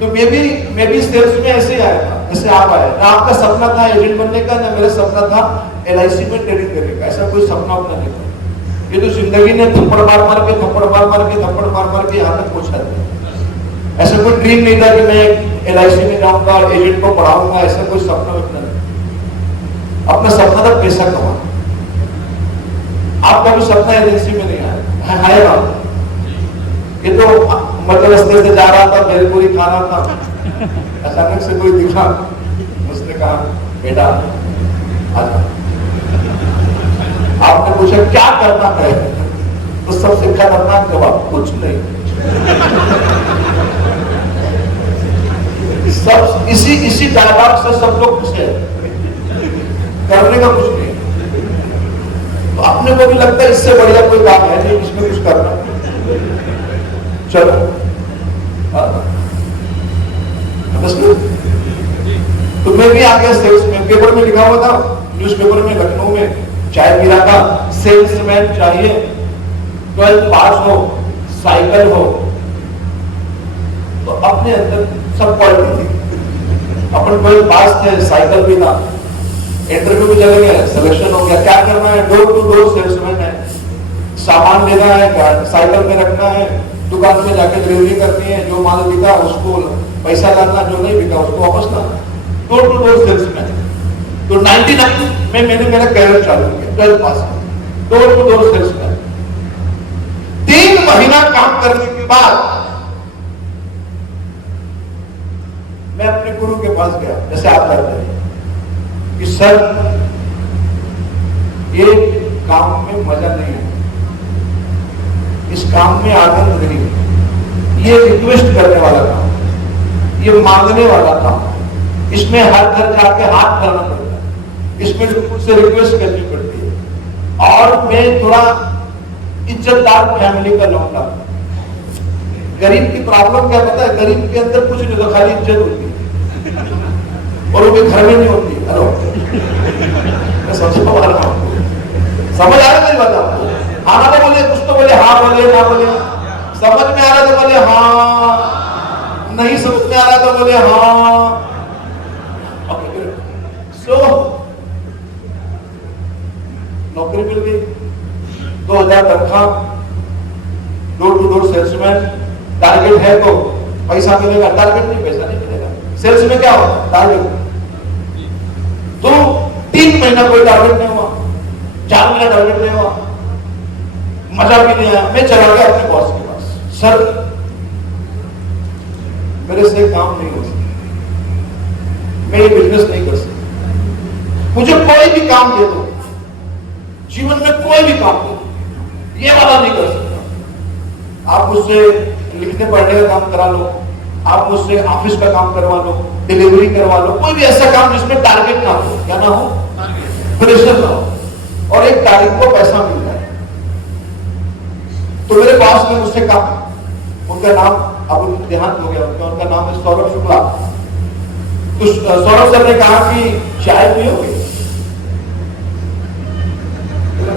तो मैं भी सेल्स में ऐसे ही आया था जैसे आप आए ना। आपका सपना था एजेंट बनने का, ना मेरा सपना था LIC में ट्रेडिंग करने का। ऐसा कोई सपना अपना नहीं था। ये तो जिंदगी ने थप्पड़ मार मार के यहाँ तक पहुंचा दिया। ऐसा कोई ड्रीम नहीं था कि मैं LIC में जाऊंगा, एजेंट को पढ़ाऊंगा, ऐसा कोई सपना अपना नहीं। अपना सपना था पैसा कमाना। आपका भी सपना एजेंसी में नहीं आया है ना? ये तो मतलब रास्ते से जा रहा था, भेलपुरी खाना था, अचानक से कोई दिखा, उसने कहा बेटा आजा। आपने पूछा क्या करना है, तो सबसे खतरनाक जवाब कुछ नहीं। सब इसी डायलॉग से सब लोग खुश है, करने का कुछ नहीं। तो अपने को भी लगता है इससे बढ़िया कोई काम है नहीं इसमें कुछ करना। चलो तो मैं भी आ गया सेल्स में। पेपर में लिखा हुआ था, न्यूज़पेपर में, लखनऊ में चाय पी रहा था, सेल्समैन चाहिए, 12th पास हो, साइकिल हो। तो अपने अंदर सब क्वालिटी थी। अपन 12th पास थे, साइकिल भी था, इंटरव्यू भी चले गए, सिलेक्शन हो गया। क्या करना है? डोर टू डोर सेल्समैन है, सामान लेना है, साइकिल में रखना है, दुकान में जाके डिलीवरी करनी है, जो माल बिका उसको पैसा लाना, जो नहीं बिका उसको वापस लाना। Door to door salesman. तो 99 में मैंने मेरा कैरियर चालू किया, 12th पास में, डोर टू डोर सेल्समैन। 3 महीना काम करने के बाद मैं अपने गुरु के पास गया, जैसे आप करते हैं कि सर ये काम में मजा नहीं है, इस काम में आनंद नहीं है, ये रिक्वेस्ट करने वाला काम, ये मांगने वाला काम, इसमें हर घर जाके हाथ धरना पड़ता है, इसमें लोगों से रिक्वेस्ट करनी पड़ती है। और मैं थोड़ा इज्जतदार फैमिली का लौटा। गरीब की प्रॉब्लम क्या पता है? गरीब के अंदर कुछ नहीं, तो खाली इज्जत होती है और वो भी घर में नहीं होती। हेलो, मैं समझ आ रहा हूँ, समझ आ रहा है बताओ? हाँ ना तो बोले, कुछ तो बोले, हाँ बोले, ना बोले, समझ में आ रहा तो बोले हाँ, नहीं समझ में आ रहा तो बोले हाँ। ओके, सो नौकरी मिल गई, 2000 तनख्वाह, door to door salesman. Target है तो पैसा मिलेगा, टारगेट नहीं पैसा नहीं मिलेगा। सेल्स में क्या हो? टारगेट। तो 3 महीना कोई टारगेट नहीं हुआ, 4 महीना टारगेट नहीं हुआ, मजा भी नहीं आया। मैं चला गया अपने बॉस के पास, सर मेरे से काम नहीं हो सकता, मैं ये बिजनेस नहीं कर सकता, मुझे कोई भी काम दे दो, जीवन में कोई भी काम दे दो, ये वाला नहीं कर सकता। आप मुझसे लिखने पढ़ने का काम करा लो, आप मुझसे ऑफिस का काम करवा लो, डिलीवरी करवा लो, कोई भी ऐसा काम जिसमें टारगेट ना हो, क्या ना हो, प्रेशर ना हो, और एक तारीख को पैसा मिल जाए। तो मेरे बॉस ने मुझसे कहा, उनका नाम अब देहांत हो गया उनका नाम है सौरभ शुक्ला। तो सौरभ सर ने कहा कि चाय पियोगे?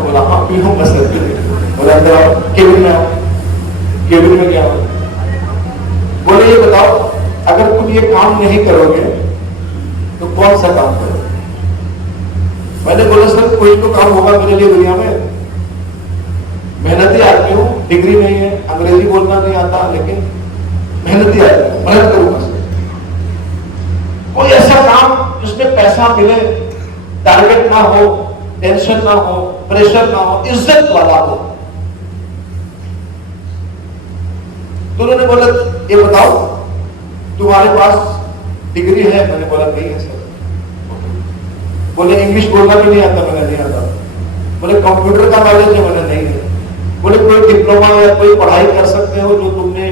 बोला हाँ पीऊंगा सर। बोला केबिन में आओ। केबिन में क्या हो? बोले ये बताओ, अगर तुम ये काम नहीं करोगे तो कौन सा काम करोगे? मैंने बोला सर कोई तो काम होगा मेरे लिए दुनिया में, मेहनती आदमी हूं, डिग्री नहीं है, अंग्रेजी बोलना नहीं आता, लेकिन मेहनती आदमी हूं, मेहनत करूंगा सर। कोई ऐसा काम जिसमें पैसा मिले, टारगेट ना हो, टेंशन ना हो, प्रेशर ना हो, इज्जत वाला हो। तो उन्होंने बोला ये बताओ तुम्हारे पास डिग्री है? मैंने बोला नहीं है सर। बोले इंग्लिश बोलना भी नहीं आता? मैंने नहीं आता। बोले कंप्यूटर का नॉलेज है? मैंने नहीं है। बोले कोई डिप्लोमा या कोई पढ़ाई कर सकते हो जो तुमने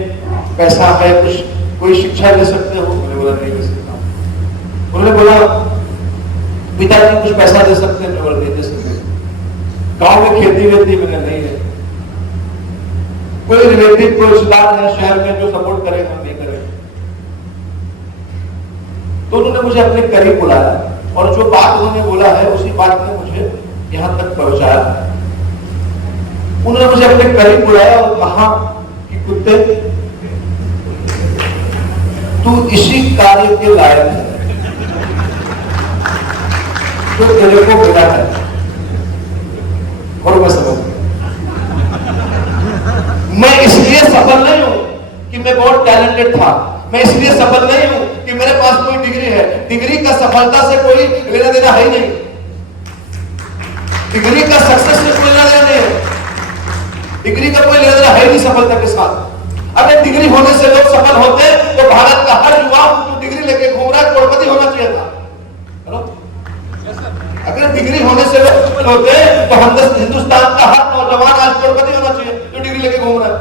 पैसा है, कुछ कोई शिक्षा ले सकते हो? मैंने बोला नहीं ले सकता। उन्होंने बोला पिताजी कुछ पैसा दे सकते हैं? मैंने बोला नहीं दे सकते। गांव में खेती वेती? मैंने नहीं है। कोई रिलेटिव कोई रिश्तेदार है शहर में जो सपोर्ट करेगा? नहीं करेगा। तो उन्होंने मुझे अपने करीब बुलाया और जो बात उन्होंने बोला है उसी बात ने मुझे यहां तक पहुंचाया। उन्होंने मुझे अपने करीब बुलाया और कहा कि कुत्ते तू इसी कार्य के लायक है जो तेरे को मिला है। और मैं समझ गया, मैं इसलिए सफल नहीं हूं कि मैं बहुत टैलेंटेड था, मैं इसलिए सफल नहीं हूं कि मेरे पास कोई डिग्री है। डिग्री का सफलता से कोई लेना देना है ही नहीं, डिग्री का सक्सेस से कोई लेना देना नहीं है, डिग्री का कोई लेना देना है ही नहीं सफलता के साथ। अगर डिग्री होने से लोग सफल होते तो भारत का हर युवा जो डिग्री लेके घूम रहा है करोड़पति होना चाहिए था। अगर डिग्री होने से लोग सफल होते तो हिंदुस्तान का हर नौजवान आज करोड़पति होना चाहिए जो डिग्री लेके घूम रहा है।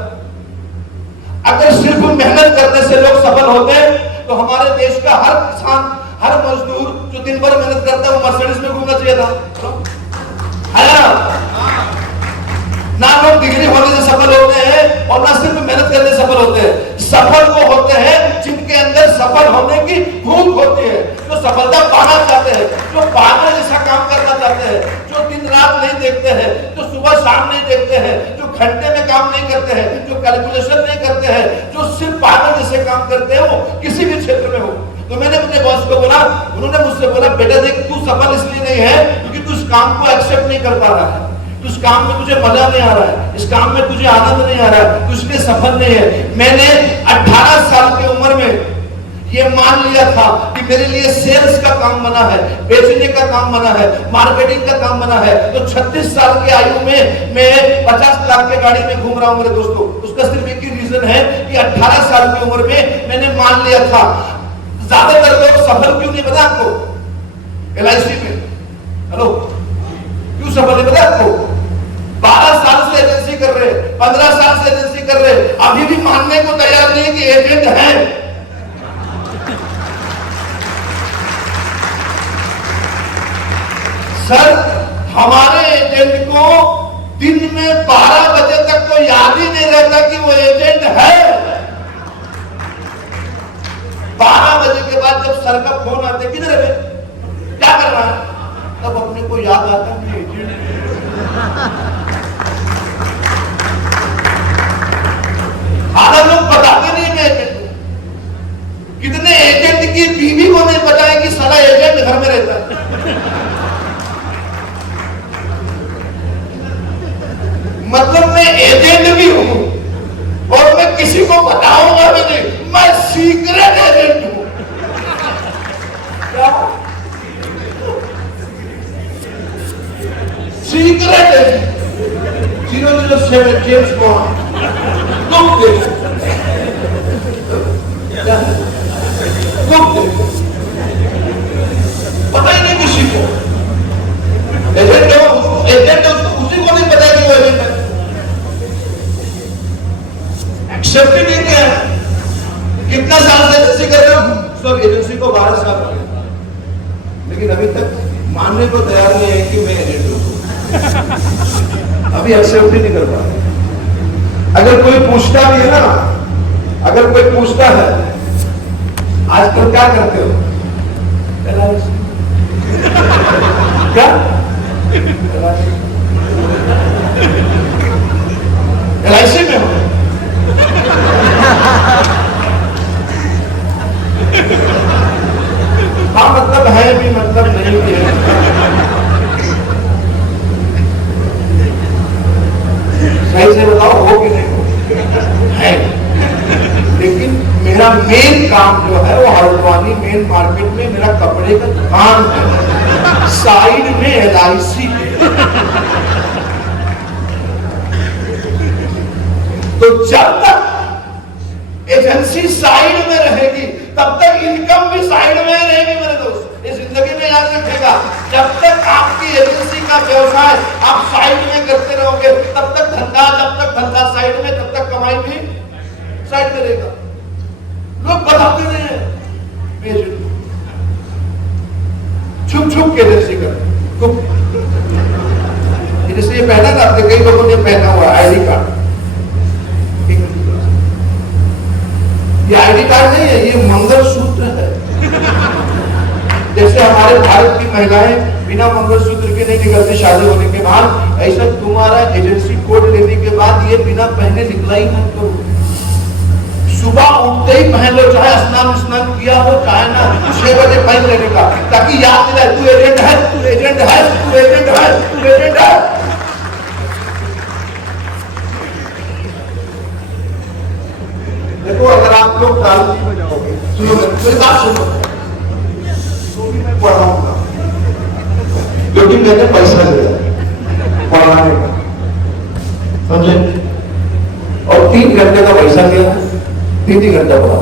अगर सिर्फ मेहनत करने से लोग सफल होते तो हमारे देश का हर किसान, हर मजदूर जो दिन भर मेहनत करता है वो मर्सिडीज में घूमना चाहिए था, है ना? ना लोग डिग्री होने से सफल होते हैं और ना सिर्फ मेहनत करने से सफल होते हैं। सफल वो होते हैं जिनके अंदर सफल होने की भूख होती है, जो सफलता पाना चाहते हैं, जो पागल जैसा काम करना चाहते हैं, जो दिन रात नहीं देखते हैं, जो सुबह शाम नहीं देखते हैं, जो घंटे में काम नहीं करते हैं, जो कैलकुलेशन नहीं करते हैं, जो सिर्फ पागल जैसे काम करते हैं, वो किसी भी क्षेत्र में हो। तो मैंने अपने बॉस को बोला, उन्होंने मुझसे बोला बेटा देख तू सफल इसलिए नहीं है क्योंकि तू इस काम को एक्सेप्ट नहीं कर पा रहा है, उस काम में तुझे मजा नहीं आ रहा है, इस काम में तुझे आनंद नहीं आ रहा है, तू इसलिए सफल नहीं है। मैंने 18 साल की उम्र में ये मान लिया था कि मेरे लिए सेल्स का काम बना है, बेचने का काम बना है, मार्केटिंग का काम बना है। तो 36 साल की आयु में मैं 50 लाख के गाड़ी में घूम रहा हूं मेरे दोस्तों। उसका सिर्फ एक ही रीजन है कि 18 साल की उम्र में मैंने मान लिया था। ज्यादातर लोग सफल क्यों नहीं पता आपको? LIC में हेलो क्यों सफल नहीं पता आपको? 12 साल से एजेंसी कर रहे, 15 साल से एजेंसी कर रहे, अभी भी मानने को तैयार नहीं कि एजेंट है। सर हमारे एजेंट को दिन में 12 बजे तक तो याद ही नहीं रहता कि वो एजेंट है। 12 बजे के बाद जब सर का फोन आते किधर है क्या कर रहा है, तब अपने को याद आता कि एजेंट आधा लोग बताते नहीं मैं एजेंट। कितने एजेंट की बीवी को नहीं पता है कि सारा एजेंट घर में रहता है। मतलब मैं एजेंट भी हूं और मैं किसी को बताऊंगा भी नहीं, मैं सीक्रेट एजेंट हूं। क्या सीक्रेट एजेंट? 007 जेम्स बॉन्ड तुम देखो, तुम देखो, पता ही नहीं किसी को एजेंट है, एजेंट है उसको, उसी को नहीं पता कि वो एजेंट है। एक्सेप्ट ही नहीं किया। कितना साल से एजेंसी कर रहे हो? सब एजेंसी को 12 साल हो गए, लेकिन अभी तक मानने को तैयार नहीं है कि मैं एजेंट हूं। अभी एक्सेप्ट ही नहीं कर पा रहे। अगर कोई पूछता भी है ना, अगर कोई पूछता है आजकल क्या करते हो, क्या LIC में हो? हाँ मतलब है भी, मतलब नहीं भी है। सही से बताओ हो कि नहीं हो? है। लेकिन मेरा मेन काम जो है वो हल्द्वानी मेन मार्केट में मेरा कपड़े का दुकान है, साइड में LIC है। तो जब तक एजेंसी साइड में रहेगी तब तक इनकम भी साइड में रहेगी मेरे दोस्त। इस जिंदगी में याद रखिएगा, जब तक आपकी एजेंसी का व्यवसाय आप साइड में करते रहोगे तब तक धंधा, जब तक धंधा साइड में तब तक कमाई भी साइड में रहेगा। लोग बताते नहीं है, छुप छुप के एजेंसी कर, जैसे ये पहना ना, कई लोगों ने पहना हुआ ID कार्ड। ये ID कार्ड नहीं है, ये मंगलसूत्र है। जैसे हमारे भारत की महिलाएं बिना मंगलसूत्र के नहीं निकलती शादी होने के बाद, ऐसा तुम्हारा एजेंसी कोड लेने के बाद ये बिना पहने निकला ही मत करो। सुबह उठते ही पहन लो, चाहे स्नान तो चाहे ना 6 बजे फाइन लेने का, ताकि याद दिलाए तू एजेंट है, तू एजेंट है, तू एजेंट है, तू एजेंट है। देखो अगर आप लोग राजनीति में जाओगे, सुनो मेरी बात सुनो, तो भी मैं पढ़ाऊंगा, क्योंकि मैंने पैसा लिया पढ़ाने का, समझे? और 3 घंटे का पैसा लिया, 3 घंटा पढ़ा,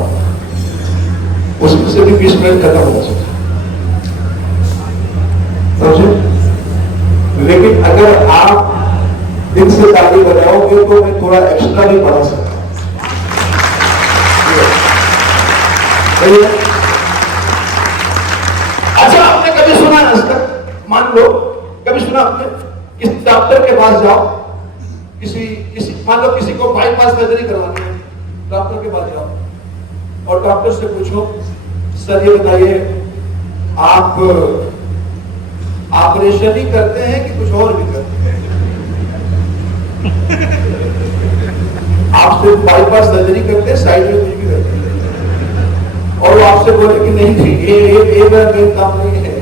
उसमें से भी 20 मिनट खत्म हो सकता, समझे? लेकिन अगर आप दिन से ताली बजाओगे तो मैं थोड़ा एक्स्ट्रा भी पढ़ा सकता हूं। अच्छा, आपने कभी सुना आज तक, मान लो कभी सुना आपने, किसी डॉक्टर के पास जाओ, किसी मान लो किसी को बाईपास सर्जरी करवानी है, डॉक्टर के पास जाओ और डॉक्टर से पूछो, सर ये बताइए आप ऑपरेशन ही करते हैं कि कुछ और भी करते हैं? आप सिर्फ बाईपास सर्जरी करते हैं, साइड में कुछ भी करते हैं? और वो आपसे बोले कि नहीं ये मेरा काम नहीं है,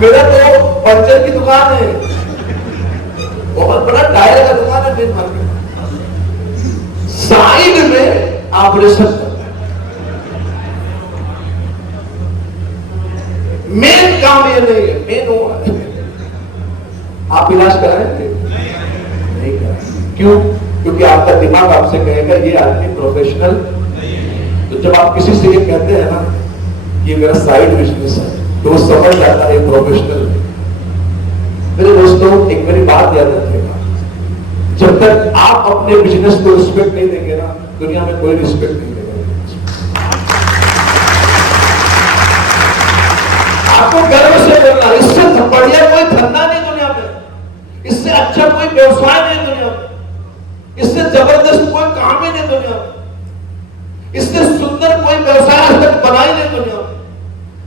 मेरा तो पंचर की दुकान है, बहुत बड़ा टायर का दुकान है मेन मार्केट, साइड में ऑपरेशन, मेन काम ये नहीं है, मेन वो है। आप इलाज कराएंगे? नहीं कराएंगे। क्यों? क्योंकि आपका दिमाग आपसे कहेगा ये आदमी प्रोफेशनल। तो जब आप किसी से ये कहते हैं ना कि मेरा साइड बिजनेस है, तो वो समझ जाता है प्रोफेशनल। मेरे दोस्तों, एक मेरी बात याद रखिएगा, जब तक आप अपने बिजनेस को रिस्पेक्ट नहीं देंगे ना, दुनिया में कोई रिस्पेक्ट नहीं देगा। आपको गर्व से बोलना, इससे बढ़िया कोई धंधा नहीं दुनिया में, इससे अच्छा कोई व्यवसाय नहीं दुनिया में, इससे जबरदस्त कोई काम ही नहीं दुनिया में, इससे सुंदर कोई व्यवसाय आज तक बना ही नहीं दुनिया में।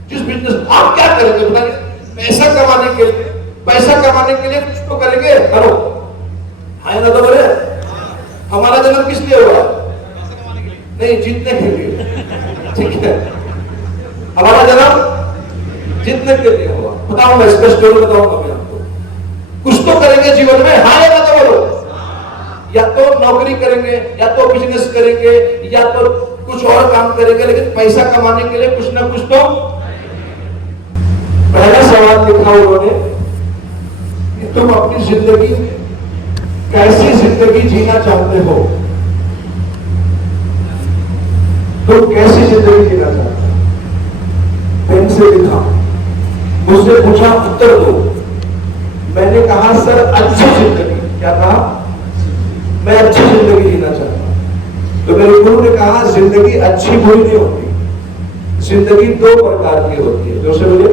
जिस बिजनेस आप क्या करेंगे बताइए? पैसा कमाने के लिए, पैसा कमाने के लिए कुछ तो करेंगे, करो, है ना? तो बोले हमारा जन्म किस लिए हुआ? नहीं, जीतने के लिए, ठीक है? हमारा जन्म जीतने के लिए हुआ। बताऊंगा, इसका स्टोरी बताऊंगा मैं आपको। कुछ तो करेंगे जीवन में, हाँ या ना? तो बोलो, या तो नौकरी करेंगे, या तो बिजनेस करेंगे, या तो कुछ और काम करेंगे, लेकिन पैसा कमाने के लिए कुछ ना कुछ तो। पहला सवाल लिखा उन्होंने कि तुम अपनी जिंदगी कैसी जिंदगी जीना चाहते हो? तुम कैसी जिंदगी जीना चाहते हो? पेन से लिखा, मुझसे पूछा उत्तर दो। मैंने कहा सर अच्छी जिंदगी। क्या कहा? मैं अच्छी जिंदगी जीना चाहता हूं। तो मेरे गुरु ने कहा जिंदगी अच्छी बुरी नहीं होती, जिंदगी 2 प्रकार की होती है। जोर से बोले,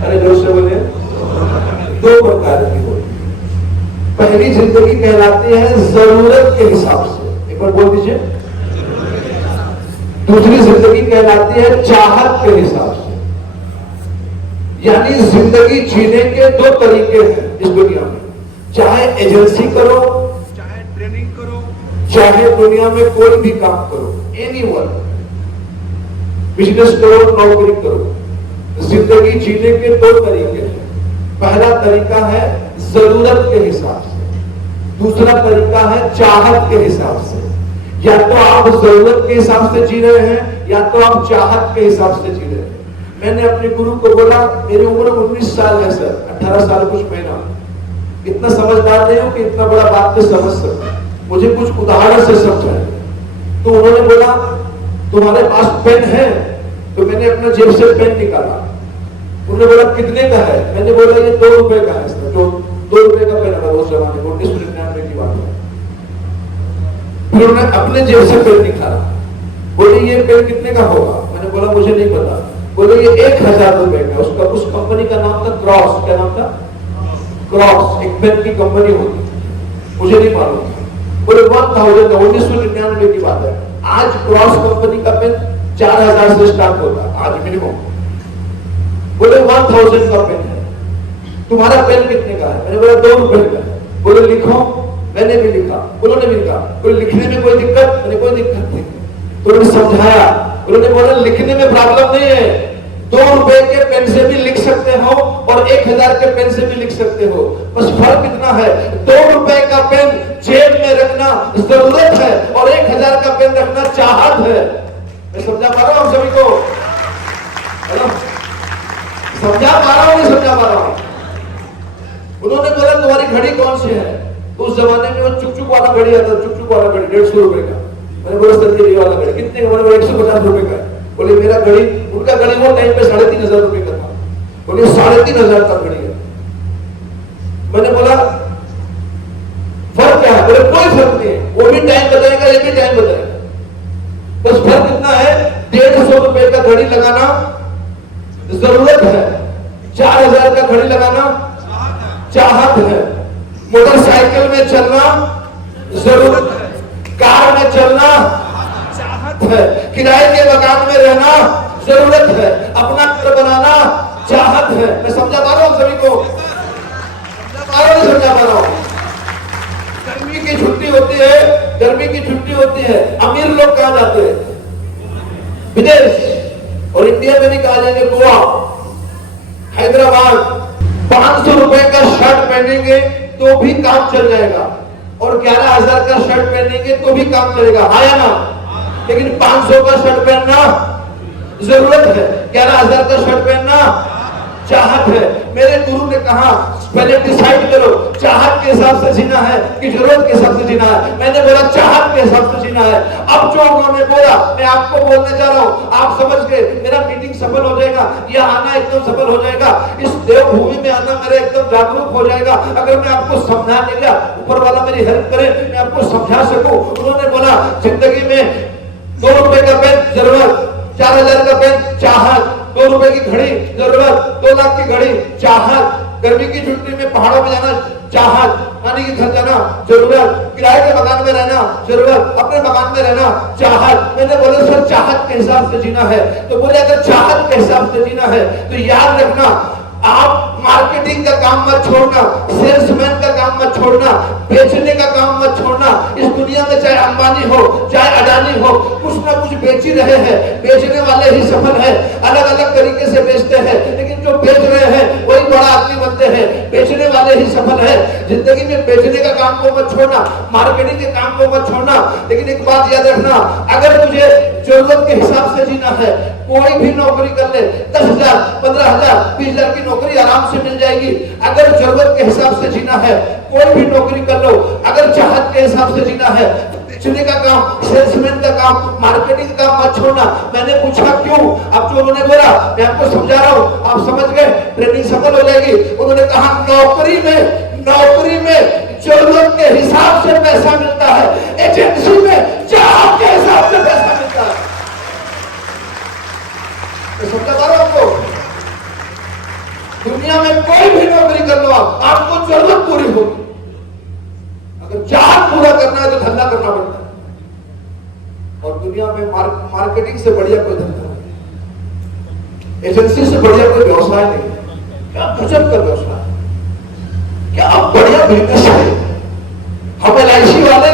अरे जोर से बोले, 2 प्रकार की होती है। पहली जिंदगी कहलाती है जरूरत के हिसाब से, एक बार बोल दीजिए। दूसरी जिंदगी कहलाती है चाहत के हिसाब से। यानी जिंदगी जीने के 2 तरीके हैं इस दुनिया में। चाहे एजेंसी करो, चाहे ट्रेनिंग करो, चाहे दुनिया में कोई भी काम करो, एनी वर्क, बिजनेस करो, नौकरी करो, जिंदगी जीने के 2 तरीके हैं। पहला तरीका है जरूरत के हिसाब से, दूसरा तरीका है चाहत के हिसाब से। या तो आप जरूरत के हिसाब से जी रहे हैं, या तो आप चाहत के हिसाब से जी रहे हैं। मैंने अपने गुरु को बोला, मेरी उम्र 19 साल है सर, 18 साल कुछ महीना, इतना समझदार नहीं हूं कि इतना बड़ा बात से समझ सकूं, मुझे कुछ उदाहरण से समझाए। तो उन्होंने बोला तुम्हारे पास पेन है? तो मैंने अपना जेब से पेन निकाला। उन्होंने बोला कितने का है? मैंने बोला ये 2 रुपए का है सर। जो 2 रुपए का पेन है उस जमाने में, 1999 की बात है। फिर उन्होंने अपने जेब से पेन निकाला, बोले ये पेन कितने का होगा? मैंने बोला मुझे नहीं पता। बोले ये 1000 रुपए का। उसका उस कंपनी का नाम था क्रॉस। क्या नाम था? क्रॉस, एक पेन की कंपनी होती, मुझे नहीं मालूम था। बोले 1000 का, 1999 की बात है। आज क्रॉस कंपनी का पेन 4000 से स्टार्ट होता है आज मिनिमम। बोले 1000 का पेन है, तुम्हारा पेन कितने का है? मैंने बोला 2 रुपए का है। बोले लिखो। मैंने भी लिखा, उन्होंने भी लिखा। बोले लिखने में कोई दिक्कत? मैंने कोई दिक्कत नहीं। तो उन्होंने समझाया, उन्होंने बोला लिखने में प्रॉब्लम नहीं है, 2 रुपए के पेन से भी लिख सकते हो और 1000 के पेन से भी लिख सकते हो, बस फर्क इतना है 2 रुपए का पेन जेब में रखना जरूरत है और 1000 का पेन रखना चाहत है। मैं समझा पा रहा हूं सभी को? समझा पा रहा हूं नहीं समझा पा रहा हूं? उन्होंने बोला तुम्हारी घड़ी कौन सी है? तो उस जमाने में वो चुक वाला घड़ी आता, चुक वाला घड़ी 150 रुपए का। मैंने बोला सर ये वाला घड़ी कितने का? बोले 150 रुपए का। बोले मेरा घड़ी, उनका घड़ी वो टाइम पे 3500 रुपए का था। बोले 3500 का घड़ी है। मैंने बोला फर्क क्या है? बोले कोई फर्क नहीं है, वो भी टाइम बताएगा ये भी टाइम बताएगा, बस फर्क इतना है 150 रुपए का घड़ी लगाना जरूरत है, 4000 का घड़ी लगाना चाहत है, मोटरसाइकिल में चलना जरूरत है, कार में चलना चाहत है, किराए के मकान में रहना जरूरत है, अपना घर बनाना चाहत है। मैं समझा पा रहा हूं सभी को? समझा पा रहा हूं? समझा पा रहा हूं? गर्मी की छुट्टी होती है, गर्मी की छुट्टी होती है, अमीर लोग कहां जाते हैं? विदेश। और इंडिया में भी कहा जाएंगे गोवा, हैदराबाद। 500 रुपए का शर्ट पहनेंगे तो भी काम चल जाएगा और 11000 का शर्ट पहनेंगे तो भी काम चलेगा, हाँ या ना? लेकिन 500 का शर्ट पहनना जरूरत है, 11000 का शर्ट पहनना चाहत है। मेरे गुरु ने कहा पहले डिसाइड करो चाहत के हिसाब से जीना है कि जरूरत के हिसाब से जीना है। मैंने बोला चाहत के हिसाब से जीना है। अब जो उन्होंने बोला मैं आपको बोलने जा रहा हूं, आप समझ गए, मेरा मीटिंग सफल हो जाएगा, यह आना एकदम सफल हो जाएगा, इस देवभूमि में आना मेरा एकदम जागरूक हो जाएगा अगर मैं आपको समझा नहीं गया, ऊपर वाला मेरी हेल्प करे, मैं आपको समझा सकूं। उन्होंने बोला जिंदगी में 2 रुपए का पेन जरूरत, 4000 का पेन चाहत, 2 रुपए की घड़ी जरूरत, 2 लाख की घड़ी चाहत, गर्मी की छुट्टी में पहाड़ों में जाना चाहत, नानी के घर जाना जरूरत, किराए के मकान में रहना जरूरत, अपने मकान में रहना चाहत। मैंने बोला सर चाहत के हिसाब से जीना है, तो बोले अगर चाहत के हिसाब से जीना है तो याद रखना आप मार्केटिंग का काम मत छोड़ना, सेल्समैन का काम मत छोड़ना, बेचने का काम मत छोड़ना। इस दुनिया में चाहे अंबानी हो चाहे अडानी हो, कुछ ना कुछ बेच ही रहे हैं, बेचने वाले ही सफल है, अलग अलग तरीके से बेचते हैं, लेकिन जो बेच रहे हैं वही बड़ा आदमी बनते हैं, बेचने वाले ही सफल है। जिंदगी में बेचने का काम को मत छोड़ना, मार्केटिंग के काम को मत छोड़ना, लेकिन एक बात याद रखना, अगर तुझे जरूरत के हिसाब से जीना है, कोई भी नौकरी कर ले, 10,000 15,000 20,000 की नौकरी आराम से मिल जाएगी। अगर जरूरत के हिसाब से जीना है, कोई भी नौकरी कर लो। अगर चाहत के हिसाब से जीना है, बेचने का काम, सेल्समैन का काम, मार्केटिंग का काम मत छोड़ना। मैंने पूछा क्यों? अब जो उन्होंने बोला मैं आपको समझा रहा हूं, आप समझ गए, ट्रेनिंग सफल हो जाएगी। उन्होंने कहा नौकरी में जरूरत के हिसाब से पैसा मिलता है, एजेंसी में चाहत के हिसाब से पैसा मिलता है। समझा पा रहा हूं आपको? दुनिया में कोई भी नौकरी कर लो आपको जरूरत पूरी होगी। अगर चाहत पूरा करना है तो धंधा करना पड़ता है, और दुनिया में मार्केटिंग से बढ़िया कोई धंधा नहीं, एजेंसी से बढ़िया कोई व्यवसाय नहीं। क्या गजब का व्यवसाय, क्या बढ़िया बिजनेस है। हम LIC वाले